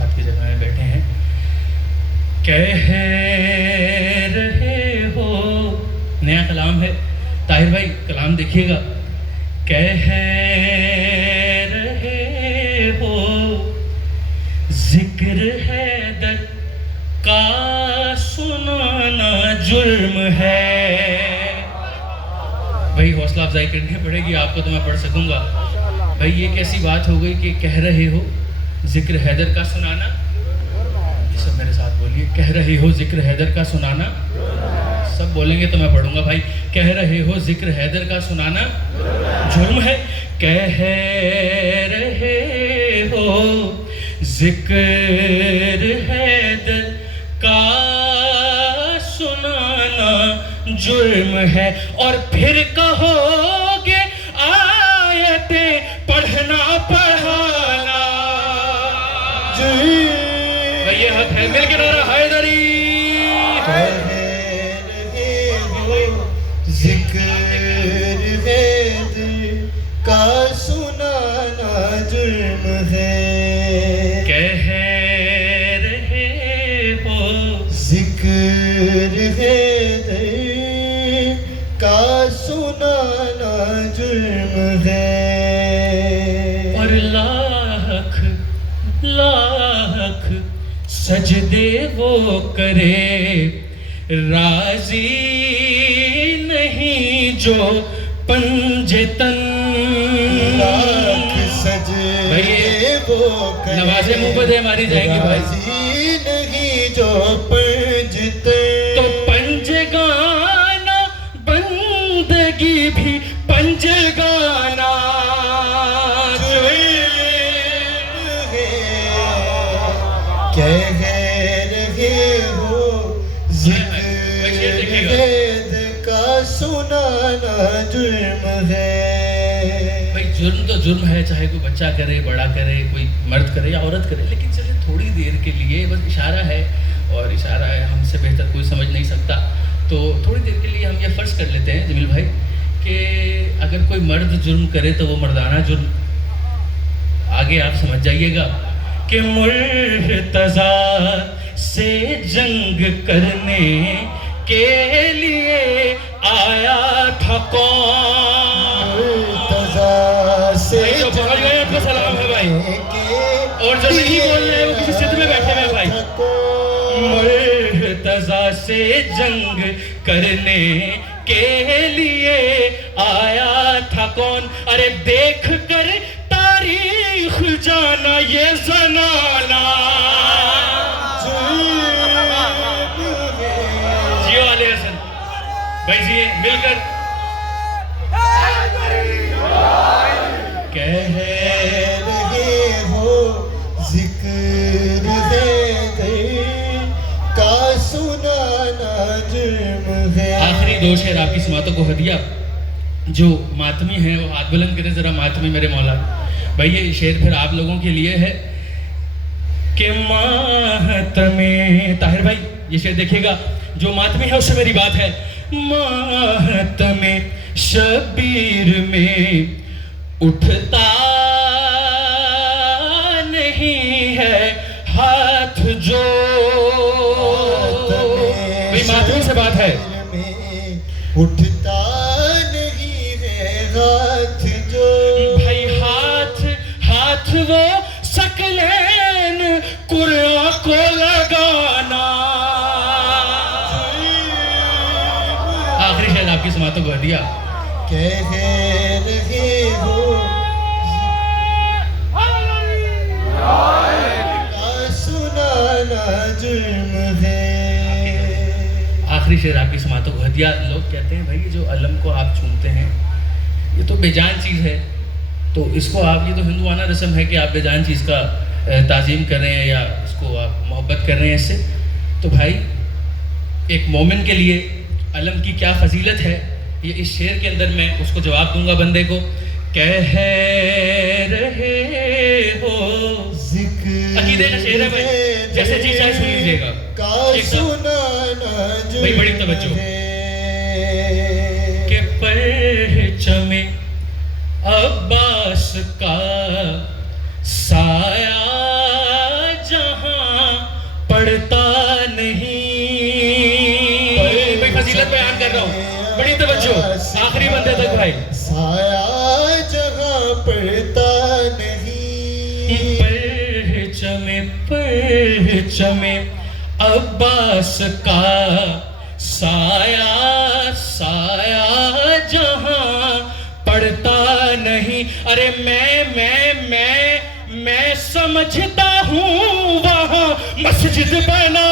साथ की जगह में बैठे हैं। कह रहे हो, नया कलाम है, ताहिर भाई कलाम देखिएगा। कह रहे हो जिक्र हैदर का सुनाना जुर्म है। भाई हौसला अफजाई करनी पड़ेगी आपको तो मैं पढ़ सकूंगा। भाई ये कैसी बात हो गई कि कह रहे हो जिक्र हैदर का सुनाना, सब मेरे साथ बोलिए, कह रहे हो जिक्र हैदर का सुनाना। सब बोलेंगे तो मैं पढ़ूंगा। भाई कह रहे हो जिक्र हैदर का सुनाना जुर्म है। कह रहे हो जिक्र हैदर का सुनाना जुर्म है, और फिर कहोगे आयतें पढ़ना पढ़ाना। भाई ये हक है, मिल के नारा हैदरी। जिक्र हैदर का सुनाना जुर्म है। कह रहे हो जिक्र हैदर का सुनाना जुर्म है। और लाख लाख सजदे वो करे राजी नहीं जो पंजतन। लाख सजदे वो करे नवाज़े मुंह पे दे मारी जाएंगी भाई। राजी नहीं जो पंजतन। तो पंजगाना बंदगी भी पंजगाना कह रहे हो जिक्र हैदर का सुनाना जुर्म है। भाई जुर्म तो जुर्म है, चाहे कोई बच्चा करे, बड़ा करे, कोई मर्द करे या औरत करे, लेकिन चलिए थोड़ी देर के लिए बस इशारा है, और इशारा है, हमसे बेहतर कोई समझ नहीं सकता। तो थोड़ी देर के लिए हम ये फ़र्ज़ कर लेते हैं जमील भाई कि अगर कोई मर्द जुर्म करे तो वो मर्दाना जुर्म, आगे आप समझ जाइएगा कि मुर्तज़ा से जंग करने के लिए आया था कौन। मुर्तज़ा से जो पकड़ गए उनको सलाम है भाई, और जो नहीं बोल रहे वो किसी सिद्ध में बैठे हुए भाई। मुर्तज़ा से जंग करने के लिए आया था कौन। अरे देख कर तारीख जाना ये ज़नाना। जियो वाले हसन भाई जी मिलकर कह रहे हो जिक्र हैदर का सुनाना जुर्म है। आखिरी दो शेर आपकी समातों को हदिया। जो मातमी हैं वो हाथ बुलंद करें जरा, मातमी मेरे मौला। भाई ये शेर फिर आप लोगों के लिए है कि मातमे, ताहिर भाई ये शेर देखिएगा, जो मातमी है उससे मेरी बात है। मातमे शबीर में उठता नहीं है हाथ जो। भाई मातमी से बात है, उठता नहीं है हाथ जो। भाई हाथ हाथ वो सकलैन कुरान को लगाना। आखिरी शेर आपकी समातों को दिया। कह रहे हो सुनाना जुर्म है। आखिरी शेर आपकी समातों को हदिया। लोग कहते हैं भाई ये जो अलम को आप चूमते हैं ये तो बेजान चीज़ है, तो इसको आप, ये तो हिंदुआना रस्म है कि आप बेजान चीज़ का ताज़ीम कर रहे हैं या इसको आप मोहब्बत कर रहे हैं इससे। तो भाई एक मोमिन के लिए अलम की क्या फजीलत है, ये इस शेर के अंदर मैं उसको जवाब दूंगा बंदे को। कह रहे हो, अकीदे का शेर है भाई, जैसे जी चाहे सुन लीजिएगा। भाई बड़ी तवज्जो के परचमे अब्बास का साया जहां जो आखिरी बंदे तक भाई। साया जहां पड़ता नहीं, परचमे अब्बास का साया साया जहां पड़ता नहीं। अरे मैं समझता हूँ वहां मस्जिद बना